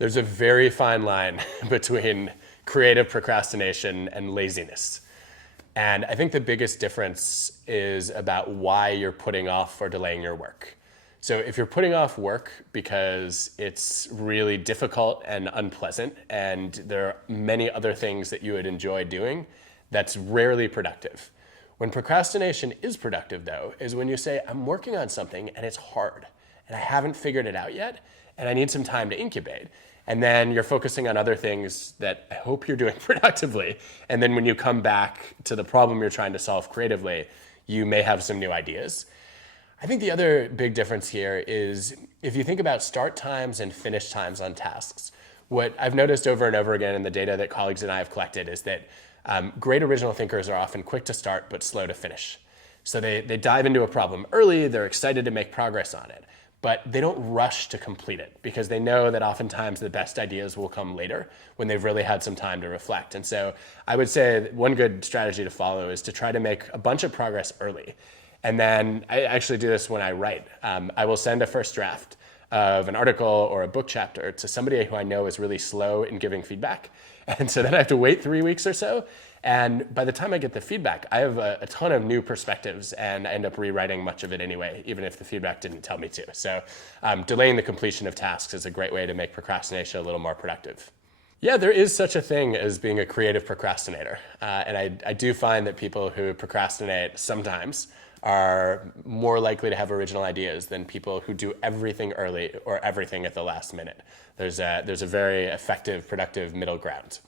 There's a very fine line between creative procrastination and laziness. And I think the biggest difference is about why you're putting off or delaying your work. So if you're putting off work because it's really difficult and unpleasant, and there are many other things that you would enjoy doing, that's rarely productive. When procrastination is productive, though, is when you say, I'm working on something and it's hard, and I haven't figured it out yet, and I need some time to incubate. And then you're focusing on other things that I hope you're doing productively. And then when you come back to the problem you're trying to solve creatively, you may have some new ideas. I think the other big difference here is if you think about start times and finish times on tasks, what I've noticed over and over again in the data that colleagues and I have collected is that great original thinkers are often quick to start but slow to finish. So they dive into a problem early, they're excited to make progress on it, but they don't rush to complete it because they know that oftentimes the best ideas will come later when they've really had some time to reflect. And so I would say that one good strategy to follow is to try to make a bunch of progress early. And then I actually do this when I write. I will send a first draft of an article or a book chapter to somebody who I know is really slow in giving feedback. And so then I have to wait 3 weeks or so. And by the time I get the feedback, I have a ton of new perspectives, and I end up rewriting much of it anyway, even if the feedback didn't tell me to. So delaying the completion of tasks is a great way to make procrastination a little more productive. Yeah, there is such a thing as being a creative procrastinator. And I do find that people who procrastinate sometimes are more likely to have original ideas than people who do everything early or everything at the last minute. There's a very effective, productive middle ground.